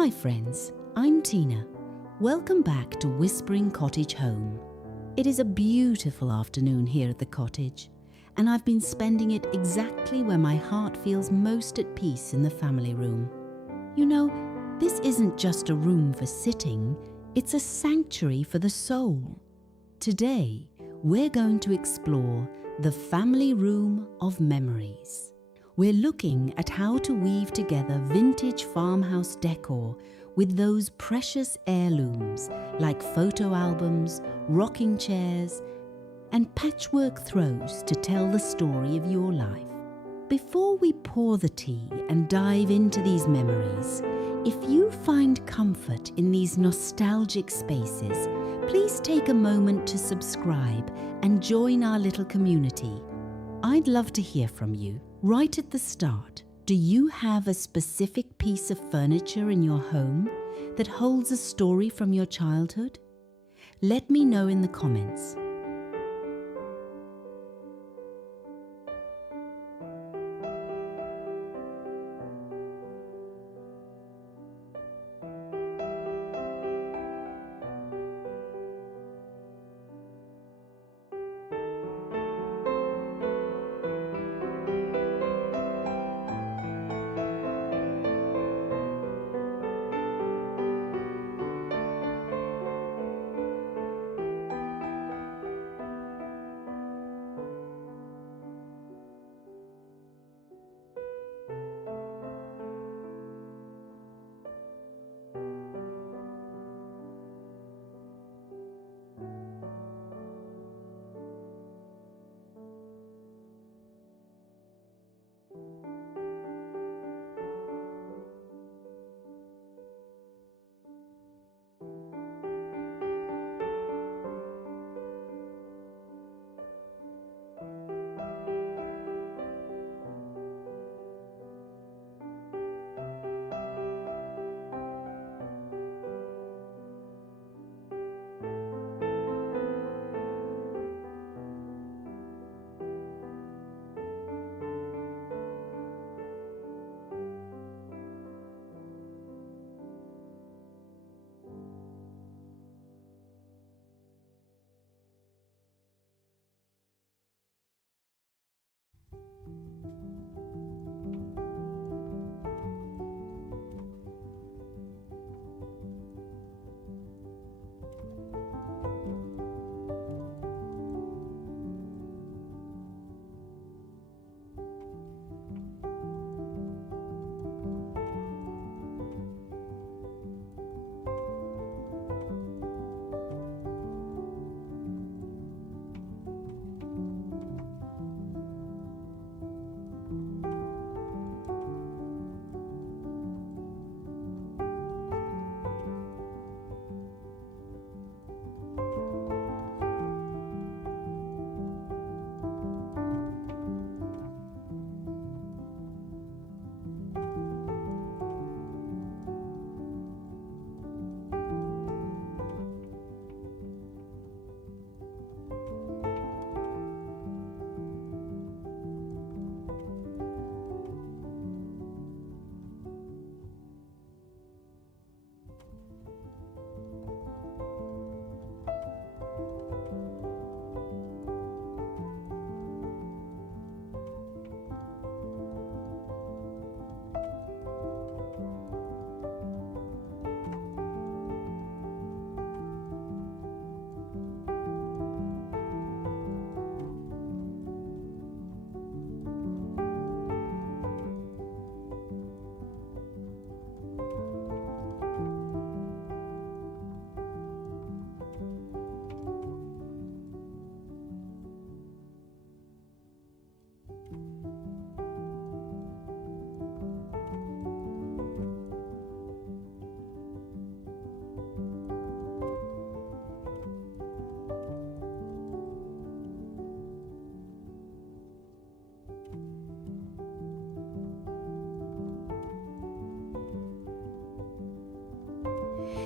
Hi friends, I'm Tina. Welcome back to Whispering Cottage Home. It is a beautiful afternoon here at the cottage, and I've been spending it exactly where my heart feels most at peace in the family room. You know, this isn't just a room for sitting, it's a sanctuary for the soul. Today, we're going to explore the family room of memories. We're looking at how to weave together vintage farmhouse decor with those precious heirlooms like photo albums, rocking chairs, and patchwork throws to tell the story of your life. Before we pour the tea and dive into these memories, if you find comfort in these nostalgic spaces, please take a moment to subscribe and join our little community. I'd love to hear from you. Right at the start, do you have a specific piece of furniture in your home that holds a story from your childhood? Let me know in the comments.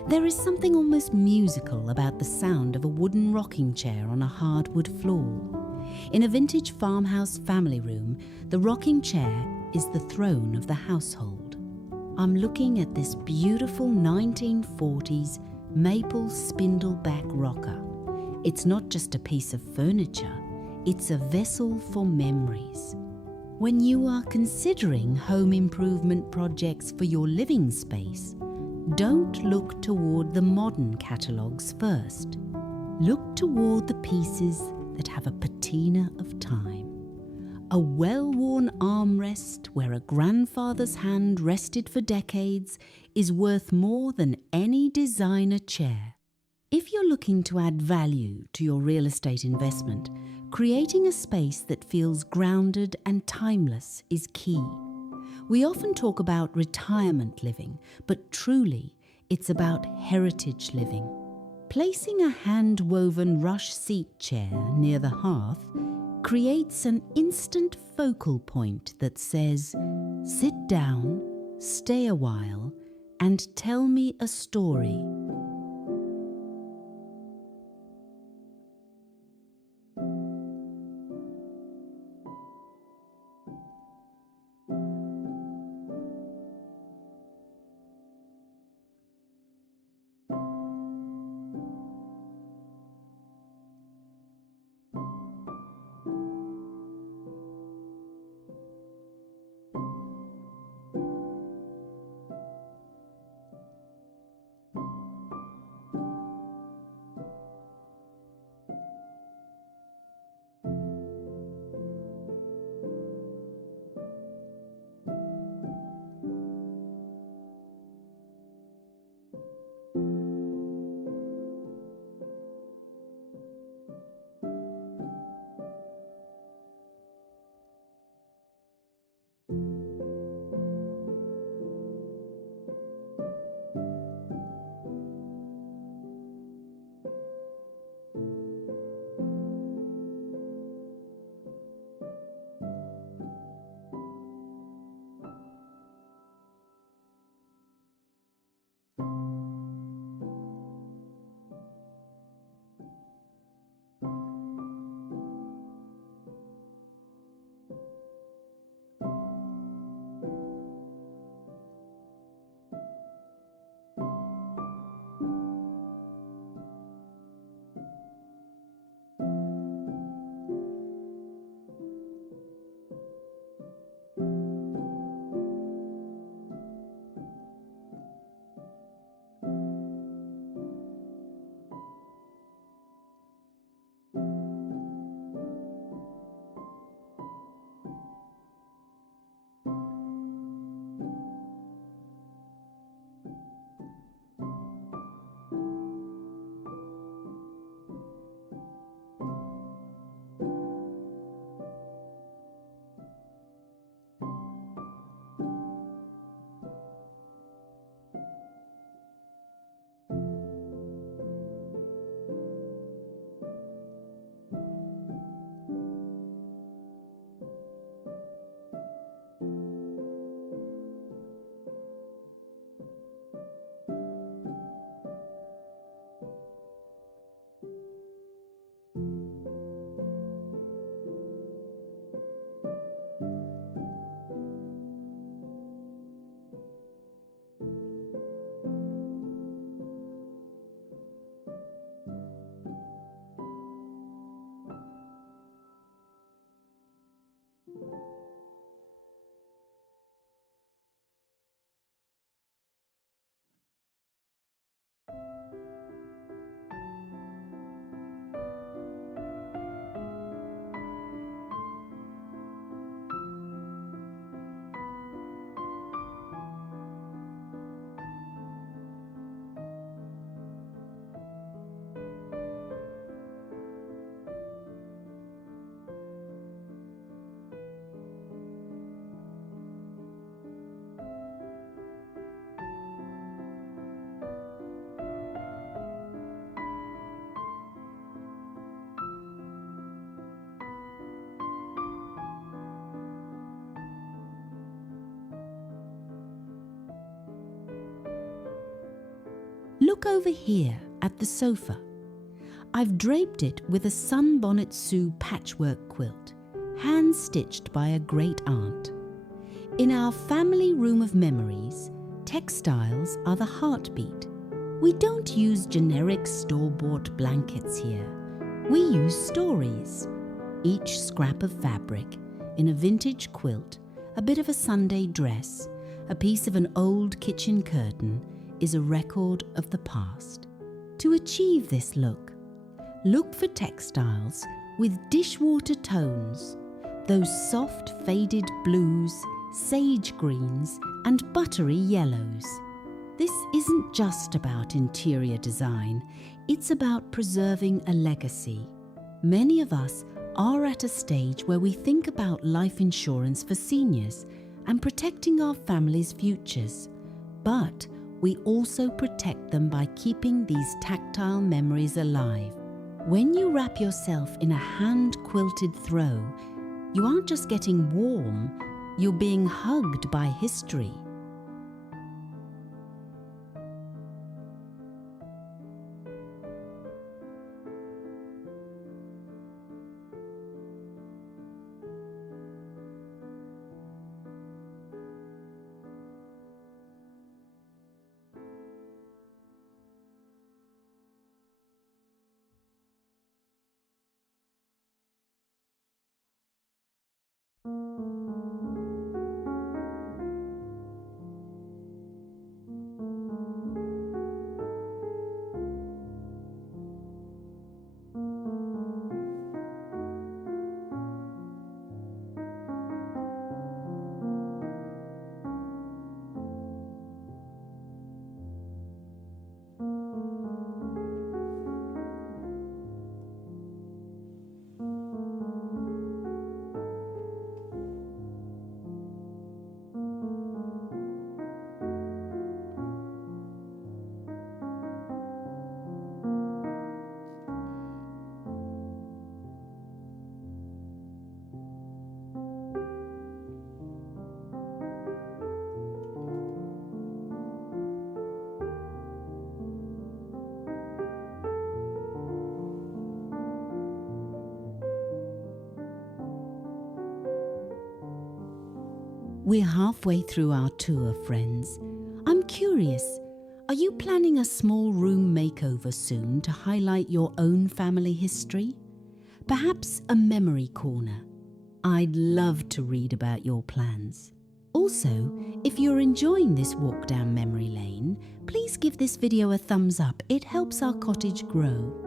There is something almost musical about the sound of a wooden rocking chair on a hardwood floor. In a vintage farmhouse family room, the rocking chair is the throne of the household. I'm looking at this beautiful 1940s maple spindleback rocker. It's not just a piece of furniture, it's a vessel for memories. When you are considering home improvement projects for your living space, don't look toward the modern catalogues first. Look toward the pieces that have a patina of time. A well-worn armrest where a grandfather's hand rested for decades is worth more than any designer chair. If you're looking to add value to your real estate investment, creating a space that feels grounded and timeless is key. We often talk about retirement living, but truly, it's about heritage living. Placing a hand-woven rush seat chair near the hearth creates an instant focal point that says, "Sit down, stay a while, and tell me a story." Look over here at the sofa. I've draped it with a Sunbonnet Sue patchwork quilt, hand-stitched by a great aunt. In our family room of memories, Textiles are the heartbeat. We don't use generic store-bought blankets here. We use stories. Each scrap of fabric, in a vintage quilt, a bit of a Sunday dress, a piece of an old kitchen curtain, is a record of the past. To achieve this look for textiles with dishwater tones, those soft faded blues, sage greens, and buttery yellows. This isn't just about interior design, it's about preserving a legacy. Many of us are at a stage where we think about life insurance for seniors and protecting our families' futures, but we also protect them by keeping these tactile memories alive. When you wrap yourself in a hand-quilted throw, you aren't just getting warm, you're being hugged by history. We're halfway through our tour, friends. I'm curious, are you planning a small room makeover soon to highlight your own family history? Perhaps a memory corner. I'd love to read about your plans. Also, if you're enjoying this walk down memory lane, please give this video a thumbs up. It helps our cottage grow.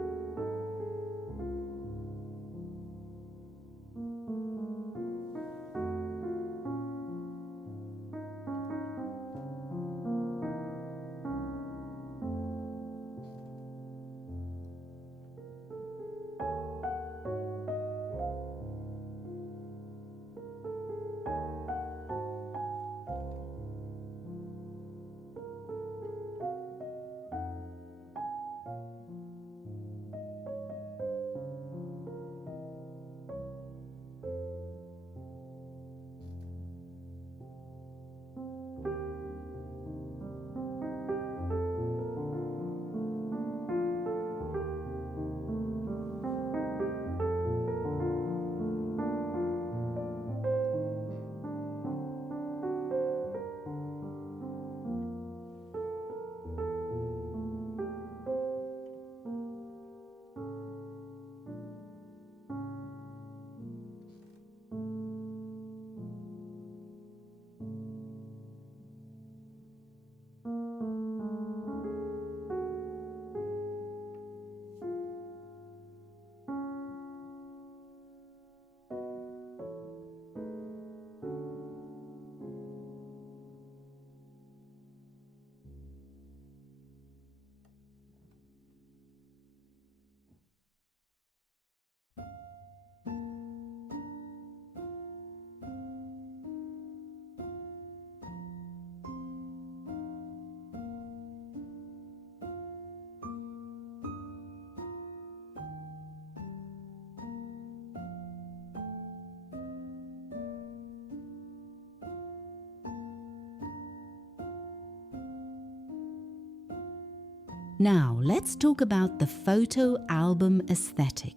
Now, let's talk about the photo album aesthetic.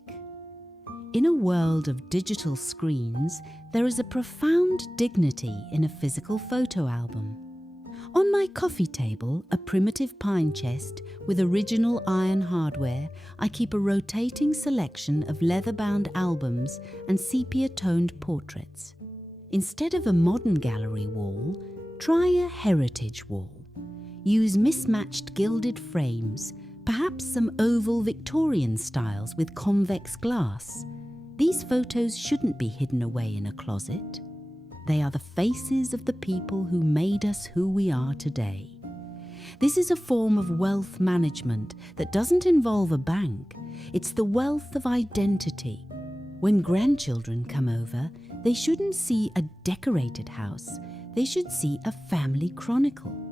In a world of digital screens, there is a profound dignity in a physical photo album. On my coffee table, a primitive pine chest with original iron hardware, I keep a rotating selection of leather-bound albums and sepia-toned portraits. Instead of a modern gallery wall, try a heritage wall. Use mismatched gilded frames, perhaps some oval Victorian styles with convex glass. These photos shouldn't be hidden away in a closet. They are the faces of the people who made us who we are today. This is a form of wealth management that doesn't involve a bank. It's the wealth of identity. When grandchildren come over, they shouldn't see a decorated house. They should see a family chronicle.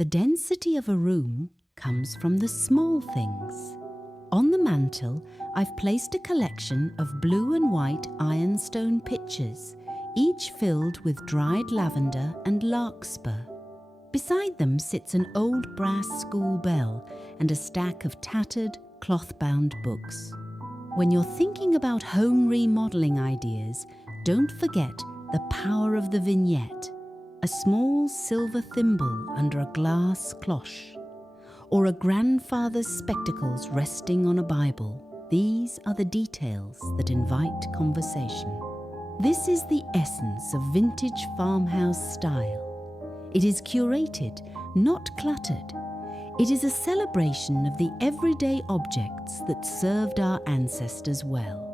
The density of a room comes from the small things. On the mantel, I've placed a collection of blue and white ironstone pitchers, each filled with dried lavender and larkspur. Beside them sits an old brass school bell and a stack of tattered, cloth-bound books. When you're thinking about home remodeling ideas, don't forget the power of the vignette, a small silver thimble under a glass cloche, or a grandfather's spectacles resting on a Bible. These are the details that invite conversation. This is the essence of vintage farmhouse style. It is curated, not cluttered. It is a celebration of the everyday objects that served our ancestors well.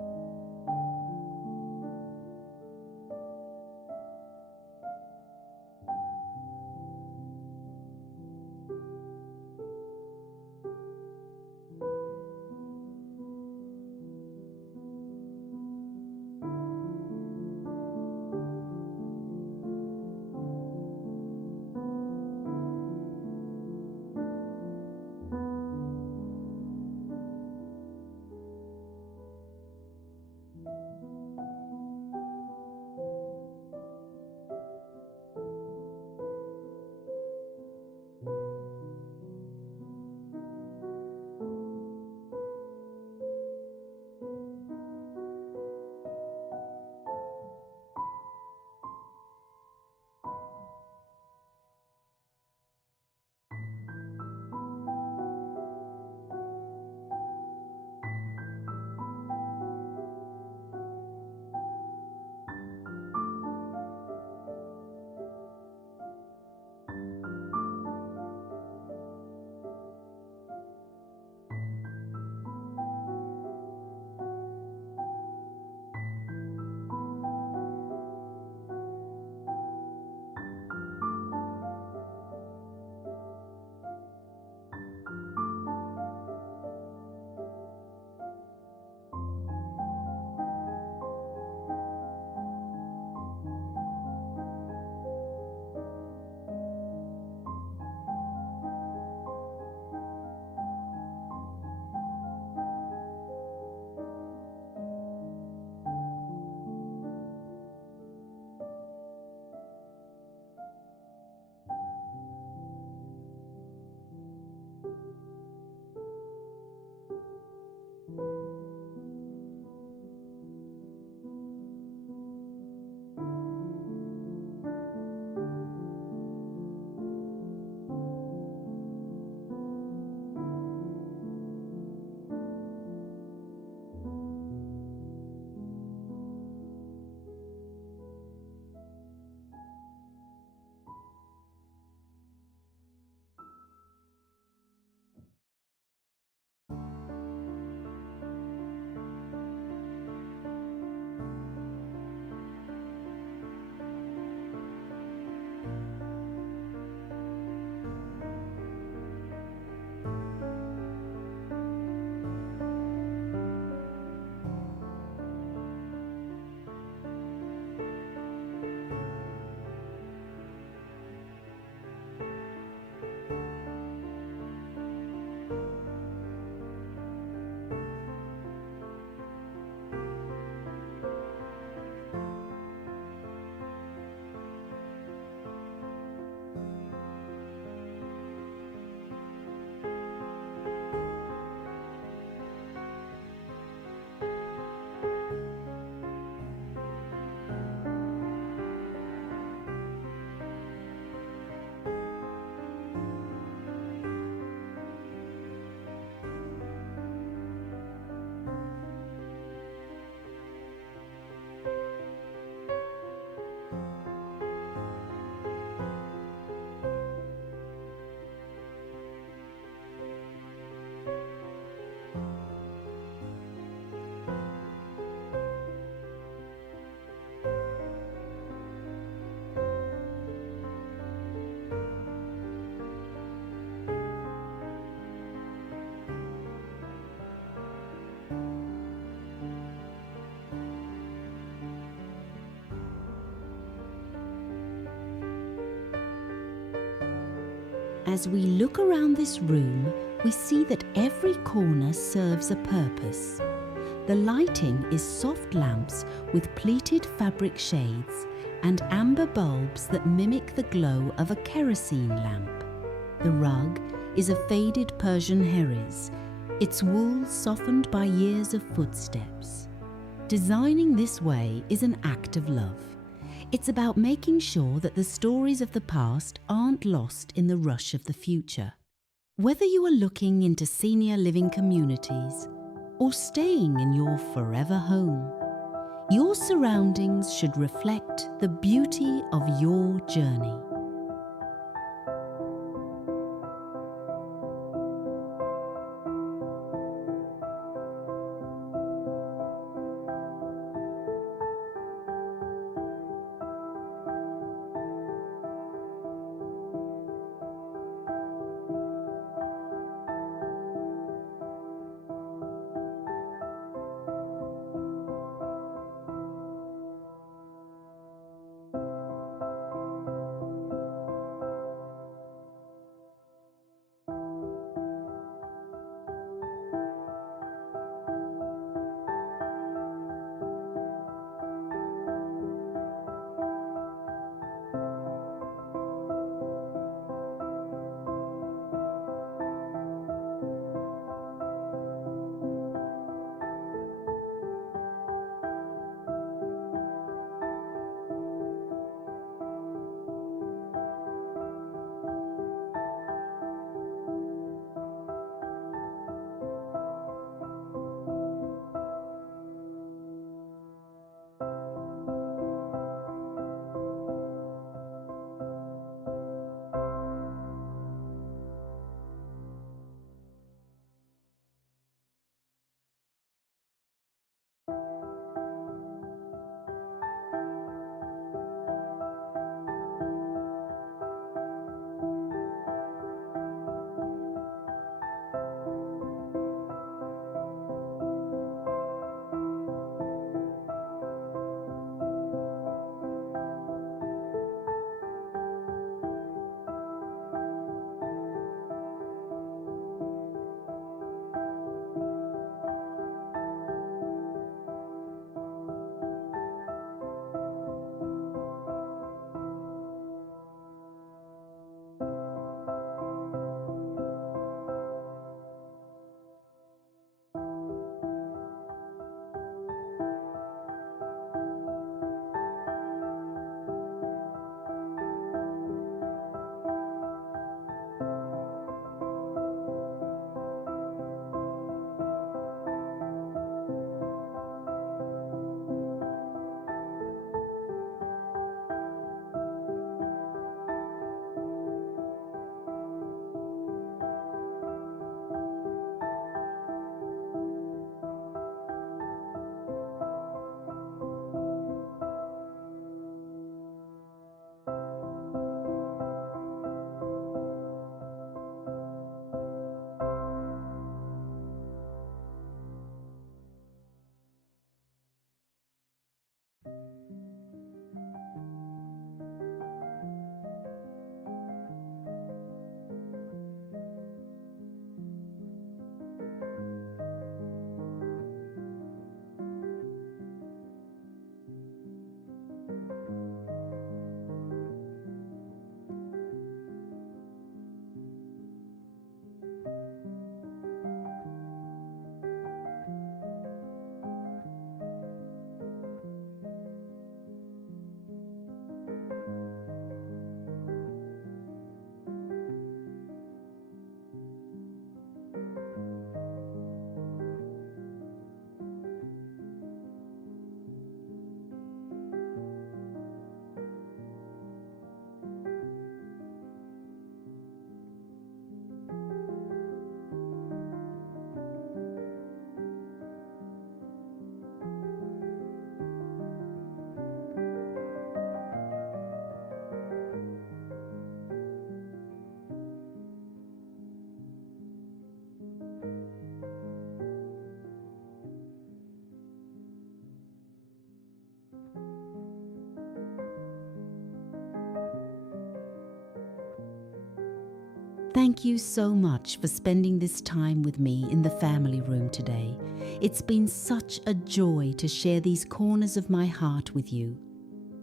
As we look around this room, we see that every corner serves a purpose. The lighting is soft lamps with pleated fabric shades and amber bulbs that mimic the glow of a kerosene lamp. The rug is a faded Persian herries, its wool softened by years of footsteps. Designing this way is an act of love. It's about making sure that the stories of the past aren't lost in the rush of the future. Whether you are looking into senior living communities or staying in your forever home, your surroundings should reflect the beauty of your journey. Thank you so much for spending this time with me in the family room today. It's been such a joy to share these corners of my heart with you.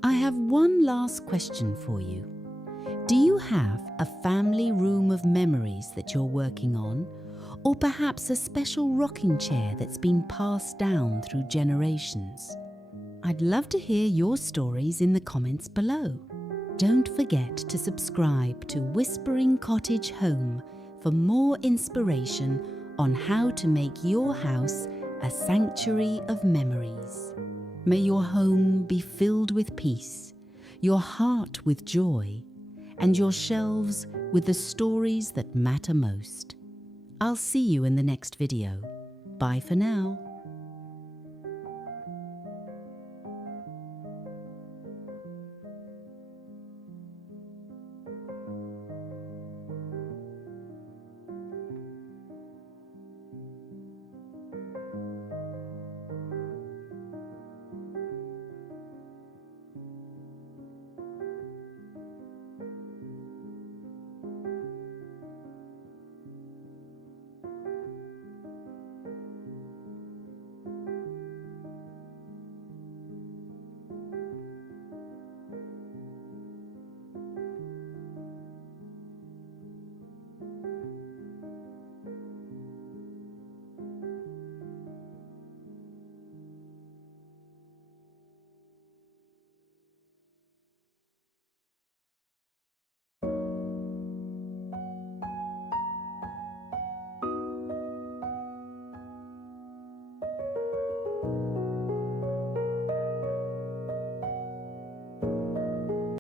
I have one last question for you. Do you have a family room of memories that you're working on? Or perhaps a special rocking chair that's been passed down through generations? I'd love to hear your stories in the comments below. Don't forget to subscribe to Whispering Cottage Home for more inspiration on how to make your house a sanctuary of memories. May your home be filled with peace, your heart with joy, and your shelves with the stories that matter most. I'll see you in the next video. Bye for now.